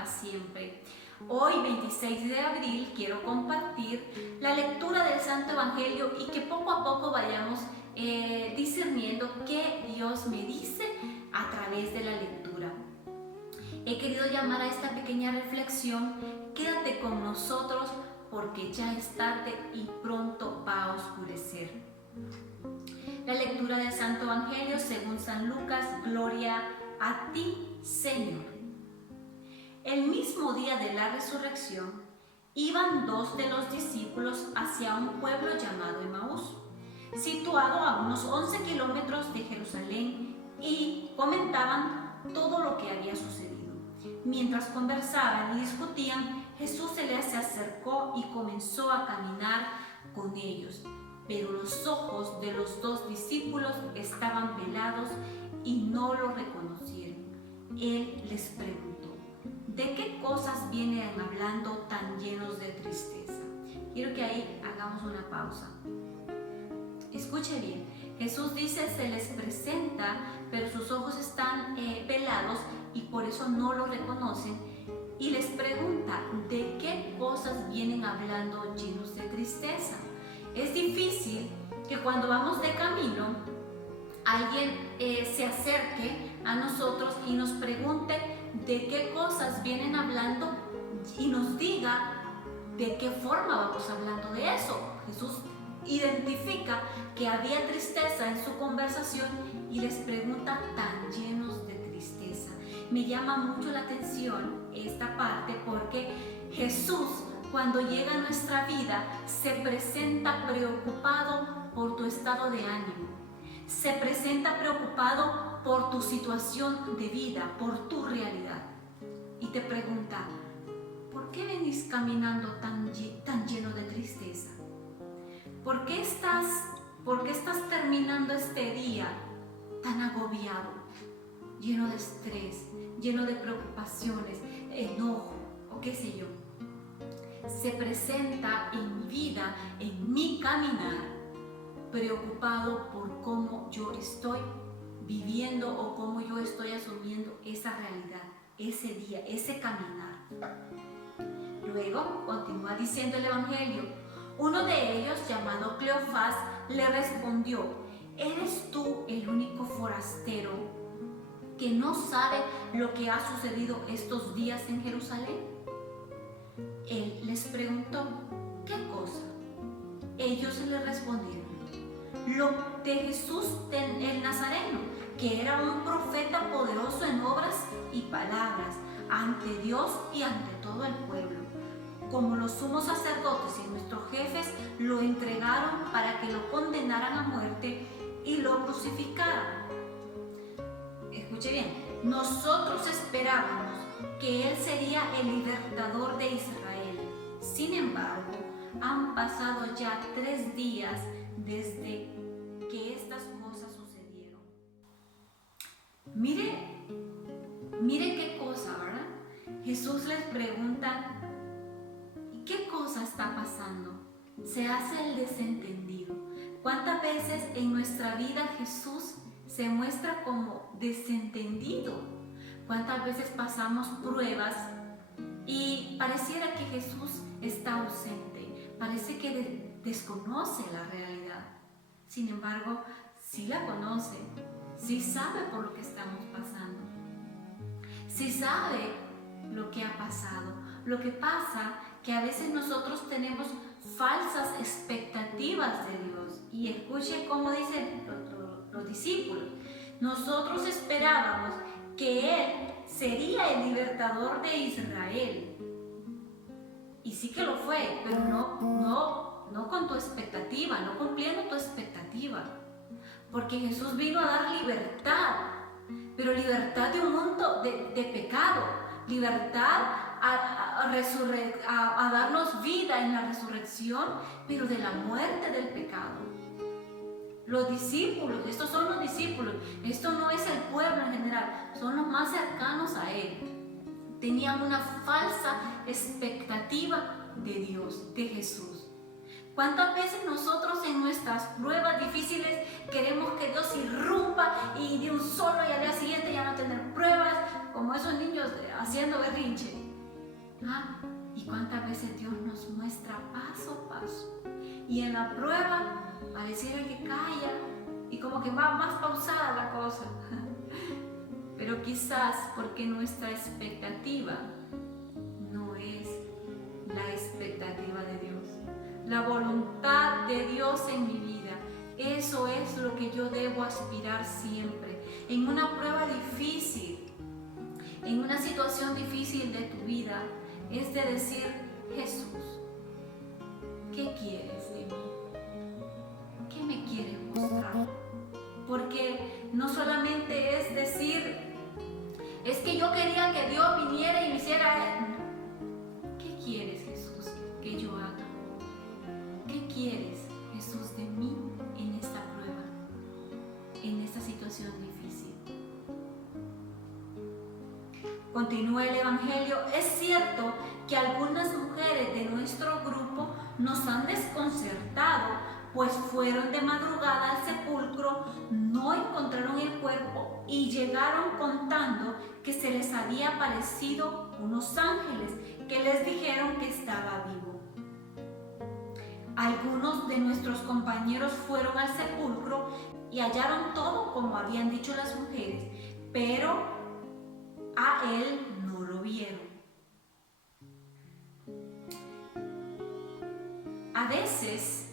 para siempre. Hoy, 26 de abril, quiero compartir la lectura del Santo Evangelio y que poco a poco vayamos discerniendo qué Dios me dice a través de la lectura. He querido llamar a esta pequeña reflexión: quédate con nosotros porque ya es tarde y pronto va a oscurecer. La lectura del Santo Evangelio según San Lucas. Gloria a ti, Señor. El mismo día de la resurrección, iban dos de los discípulos hacia un pueblo llamado Emaús, situado a unos 11 kilómetros de Jerusalén, y comentaban todo lo que había sucedido. Mientras conversaban y discutían, Jesús se les acercó y comenzó a caminar con ellos. Pero los ojos de los dos discípulos estaban velados y no lo reconocieron. Él les preguntó: ¿de qué cosas vienen hablando tan llenos de tristeza? Quiero que ahí hagamos una pausa. Escuche bien. Jesús dice: se les presenta, pero sus ojos están velados y por eso no lo reconocen. Y les pregunta: ¿de qué cosas vienen hablando llenos de tristeza? Es difícil que cuando vamos de camino alguien se acerque a nosotros y nos pregunte de qué cosas vienen hablando y nos diga de qué forma vamos hablando de eso. Jesús identifica que había tristeza en su conversación y les pregunta: tan llenos de tristeza. Me llama mucho la atención esta parte porque Jesús, cuando llega a nuestra vida, se presenta preocupado por tu estado de ánimo, se presenta preocupado por tu situación de vida, por tu realidad, y te pregunta: ¿por qué venís caminando tan lleno de tristeza? ¿Por qué estás terminando este día tan agobiado, lleno de estrés, lleno de preocupaciones, enojo o qué sé yo? Se presenta en mi vida, en mi caminar, preocupado por cómo yo estoy viviendo o cómo yo estoy asumiendo esa realidad, ese día, ese caminar. Luego continúa diciendo el Evangelio: uno de ellos, llamado Cleofás, le respondió: ¿eres tú el único forastero que no sabe lo que ha sucedido estos días en Jerusalén? Él les preguntó: ¿qué cosa? Ellos le respondieron: lo de Jesús el Nazareno, que era un profeta poderoso en obras y palabras ante Dios y ante todo el pueblo. Como los sumos sacerdotes y nuestros jefes lo entregaron para que lo condenaran a muerte y lo crucificaran. Escuche bien, nosotros esperábamos que Él sería el libertador de Israel. Sin embargo, han pasado ya 3 días desde que estas cosas sucedieron. Mire qué cosa, ¿verdad? Jesús les pregunta: ¿qué cosa está pasando? Se hace el desentendido. ¿Cuántas veces en nuestra vida Jesús se muestra como desentendido? ¿Cuántas veces pasamos pruebas y pareciera que Jesús está ausente? Parece que desconoce la realidad. Sin embargo, sí la conoce, sí sabe por lo que estamos pasando, sí sabe lo que ha pasado. Lo que pasa que a veces nosotros tenemos falsas expectativas de Dios. Y escuche cómo dicen los discípulos: nosotros esperábamos que Él sería el libertador de Israel. Y sí que lo fue, pero no con tu expectativa, no cumpliendo tu expectativa. Porque Jesús vino a dar libertad, pero libertad de un mundo de pecado, libertad a darnos vida en la resurrección, pero de la muerte del pecado. Los discípulos, estos son los discípulos, esto no es el pueblo en general, son los más cercanos a Él. Tenían una falsa expectativa de Dios, de Jesús. ¿Cuántas veces nosotros en nuestras pruebas difíciles queremos que Dios irrumpa y de un solo y al día siguiente ya no tener pruebas, como esos niños haciendo berrinche? Y cuántas veces Dios nos muestra paso a paso. Y en la prueba pareciera que calla y como que va más pausada la cosa. Pero quizás porque nuestra expectativa no es la expectativa de Dios. La voluntad de Dios en mi vida. Eso es lo que yo debo aspirar siempre. En una prueba difícil, en una situación difícil de tu vida, es de decir: Jesús, ¿qué quieres de mí? ¿Qué me quieres mostrar? Porque no solamente es decir, es que yo quería que Dios viniera y me hiciera. ¿Qué quieres, Jesús, que yo haga? ¿Qué quieres, Jesús, de mí en esta prueba, en esta situación difícil? Continúa el Evangelio. Es cierto que algunas mujeres de nuestro grupo nos han desconcertado, pues fueron de madrugada al sepulcro, no encontraron el cuerpo y llegaron contando que se les había aparecido unos ángeles que les dijeron que estaba vivo. Algunos de nuestros compañeros fueron al sepulcro y hallaron todo como habían dicho las mujeres, pero a él no lo vieron. A veces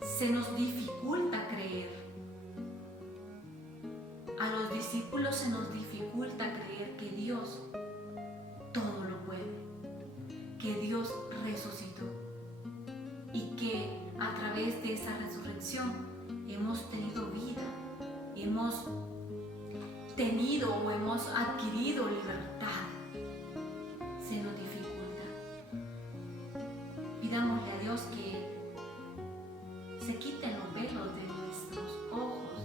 se nos dificulta creer. A los discípulos se nos dificulta creer que Dios todo lo puede, que Dios resucitó y que a través de esa resurrección hemos tenido vida, hemos tenido o hemos adquirido libertad. Se nos dificulta. Pidámosle a Dios que se quiten los velos de nuestros ojos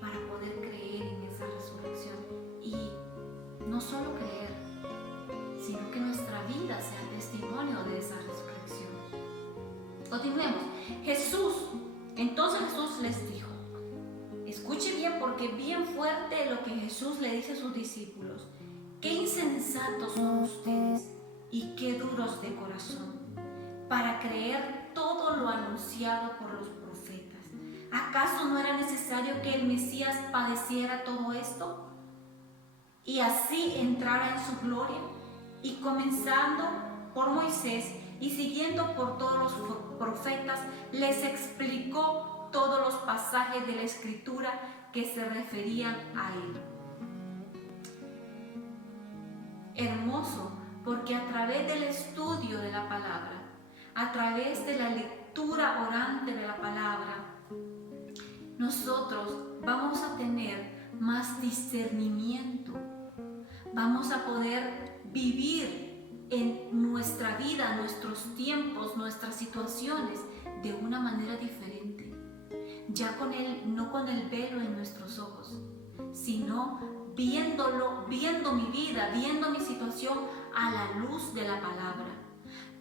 para poder creer en esa resurrección y no solo creer, sino que nuestra vida sea testimonio de esa resurrección. Continuemos. Entonces Jesús les dijo, escuche bien porque es bien fuerte lo que Jesús le dice a sus discípulos: qué insensatos son ustedes y qué duros de corazón para creer todo lo anunciado por los profetas. ¿Acaso no era necesario que el Mesías padeciera todo esto y así entrara en su gloria? Y comenzando por Moisés y siguiendo por todos los profetas, les explicó todos los pasajes de la Escritura que se referían a él. Hermoso, porque a través del estudio de la palabra, a través de la lectura orante de la palabra, nosotros vamos a tener más discernimiento, vamos a poder vivir en nuestra vida, nuestros tiempos, nuestras situaciones de una manera diferente, ya no con el velo en nuestros ojos, sino viendo mi vida, viendo mi situación a la luz de la palabra.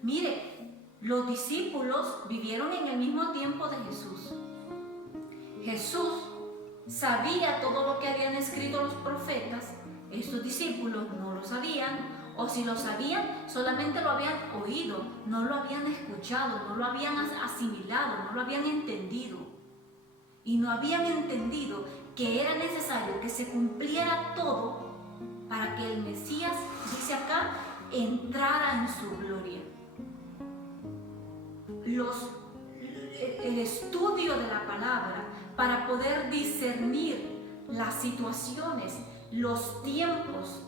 Mire, los discípulos vivieron en el mismo tiempo de Jesús. Jesús sabía todo lo que habían escrito los profetas. Estos discípulos no lo sabían, o si lo sabían, solamente lo habían oído, no lo habían escuchado, no lo habían asimilado, no lo habían entendido. Y no habían entendido que era necesario que se cumpliera todo para que el Mesías, dice acá, entrara en su gloria. El estudio de la palabra para poder discernir las situaciones, los tiempos,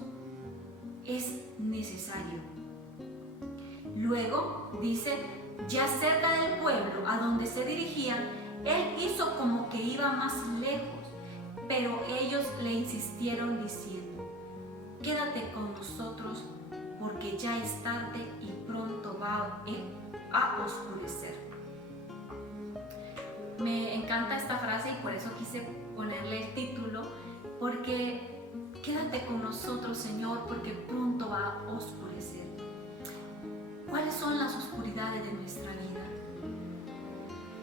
es necesario. Luego dice, ya cerca del pueblo a donde se dirigían, él hizo como que iba más lejos, pero ellos le insistieron diciendo, quédate con nosotros porque ya es tarde y pronto va a oscurecer. Me encanta esta frase y por eso quise ponerle el título, porque quédate con nosotros, Señor, porque pronto va a oscurecer. ¿Cuáles son las oscuridades de nuestra vida?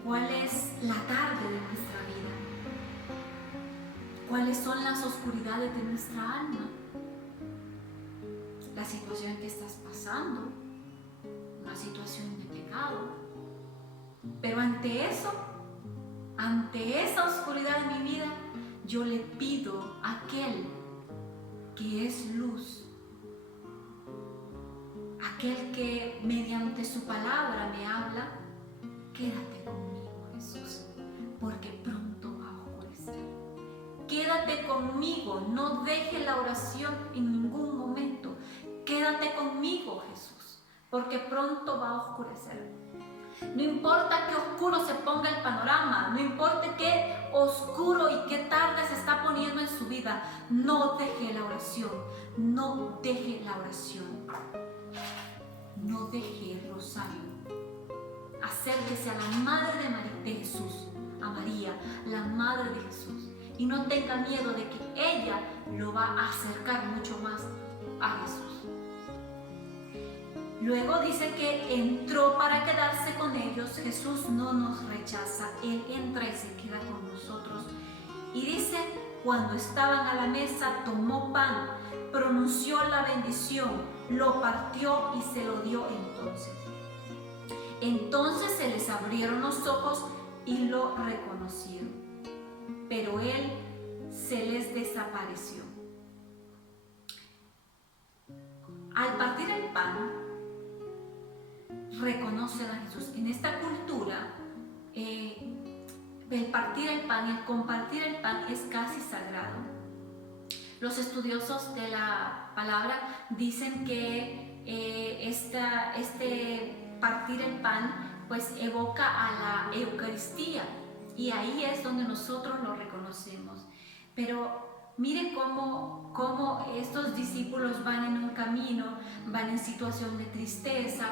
¿Cuál es la tarde de nuestra vida? ¿Cuáles son las oscuridades de nuestra alma? La situación que estás pasando, una situación de pecado. Pero ante eso, ante esa oscuridad de mi vida, yo le pido a aquel que es luz, aquel que mediante su palabra me habla: quédate conmigo, Jesús, porque pronto va a oscurecer. Quédate conmigo, no deje la oración en ningún momento. Quédate conmigo, Jesús, porque pronto va a oscurecer. No importa qué oscuro se ponga el panorama, no importa qué oscuro y qué tarde se está poniendo en su vida, no deje la oración, no deje la oración, no deje el rosario. Acérquese a la Madre de Jesús, a María, la Madre de Jesús, y no tenga miedo de que ella lo va a acercar mucho más a Jesús. Luego dice que entró para quedarse con ellos. Jesús no nos rechaza, Él entra y se queda con nosotros. Y dice, cuando estaban a la mesa, tomó pan, pronunció la bendición, lo partió y se lo dio entonces. Entonces se les abrieron los ojos y lo reconocieron, pero Él se les desapareció. Al partir el pan, reconocen a Jesús. En esta cultura, el partir el pan, el compartir el pan es casi sagrado. Los estudiosos de la palabra dicen que este partir el pan pues evoca a la Eucaristía, y ahí es donde nosotros lo reconocemos. Pero mire cómo estos discípulos van en un camino, van en situación de tristeza.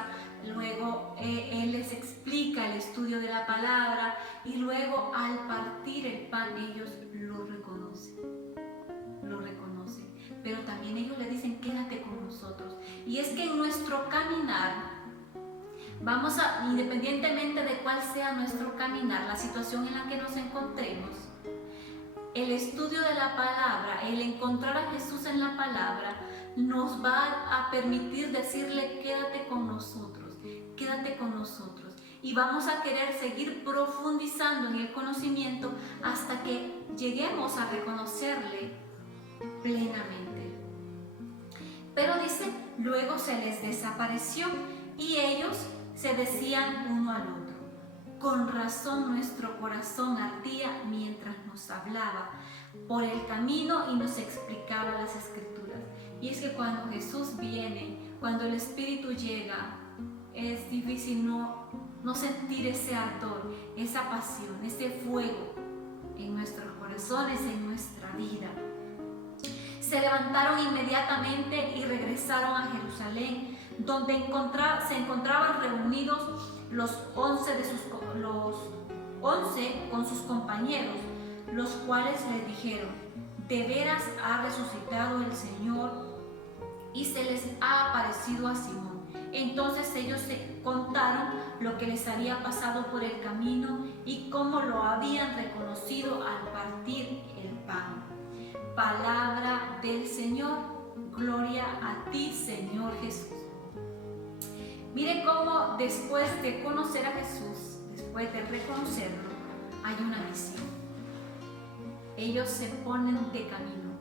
Luego Él les explica el estudio de la palabra, y luego al partir el pan ellos lo reconocen. Pero también ellos le dicen: quédate con nosotros. Y es que en nuestro caminar, independientemente de cuál sea nuestro caminar, la situación en la que nos encontremos, el estudio de la palabra, el encontrar a Jesús en la palabra, nos va a permitir decirle: quédate con nosotros, quédate con nosotros. Y vamos a querer seguir profundizando en el conocimiento hasta que lleguemos a reconocerle plenamente. Pero dice, luego se les desapareció y ellos se decían uno al otro: con razón nuestro corazón ardía mientras nos hablaba por el camino y nos explicaba las Escrituras. Y es que cuando Jesús viene, cuando el Espíritu llega, es difícil no sentir ese ardor, esa pasión, ese fuego en nuestros corazones, en nuestra vida. Se levantaron inmediatamente y regresaron a Jerusalén, donde se encontraban reunidos los 11 con sus compañeros, los cuales les dijeron: de veras ha resucitado el Señor y se les ha aparecido a Simón. Entonces ellos se contaron lo que les había pasado por el camino y cómo lo habían reconocido al partir el pan. Palabra del Señor. Gloria a ti, Señor Jesús. Mire cómo después de conocer a Jesús, después de reconocerlo, hay una misión. Ellos se ponen de camino.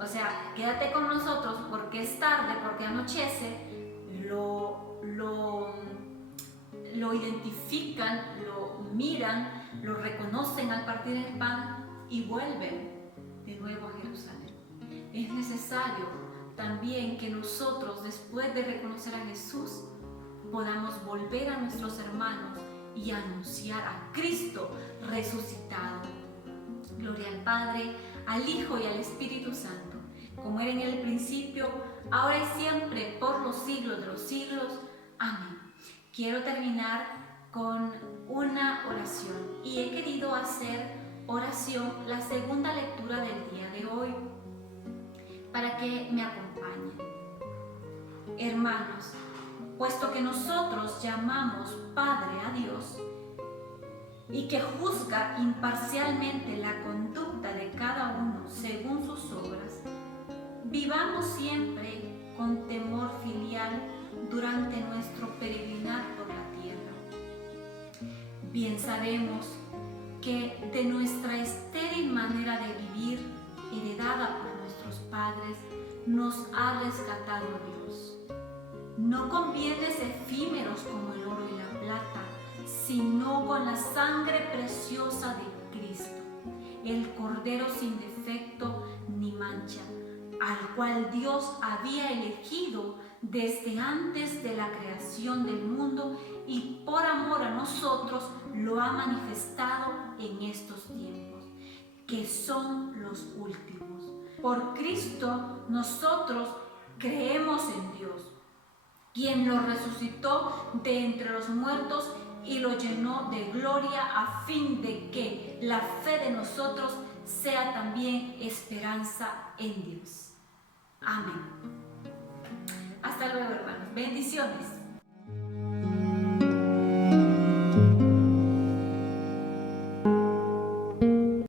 O sea, quédate con nosotros porque es tarde, porque anochece. Lo identifican, lo miran, lo reconocen al partir el pan y vuelven de nuevo a Jerusalén. Es necesario también que nosotros, después de reconocer a Jesús, podamos volver a nuestros hermanos y anunciar a Cristo resucitado. Gloria al Padre, al Hijo y al Espíritu Santo, como era en el principio, ahora y siempre, por los siglos de los siglos. Amén. Quiero terminar con una oración y he querido hacer oración, la segunda lectura del día de hoy, para que me acompañen. Hermanos, puesto que nosotros llamamos Padre a Dios y que juzga imparcialmente la conducta de cada uno según sus obras, vivamos siempre con temor filial durante nuestro peregrinar por la tierra. Bien sabemos que de nuestra estéril manera de vivir, heredada por nuestros padres, nos ha rescatado Dios. No con bienes efímeros como el oro y la plata, sino con la sangre preciosa de Cristo, el Cordero sin defecto ni mancha, al cual Dios había elegido desde antes de la creación del mundo y por amor a nosotros lo ha manifestado en estos tiempos, que son los últimos. Por Cristo nosotros creemos en Dios, quien lo resucitó de entre los muertos y lo llenó de gloria, a fin de que la fe de nosotros sea también esperanza en Dios. Amén. Hasta luego, hermanos. Bendiciones.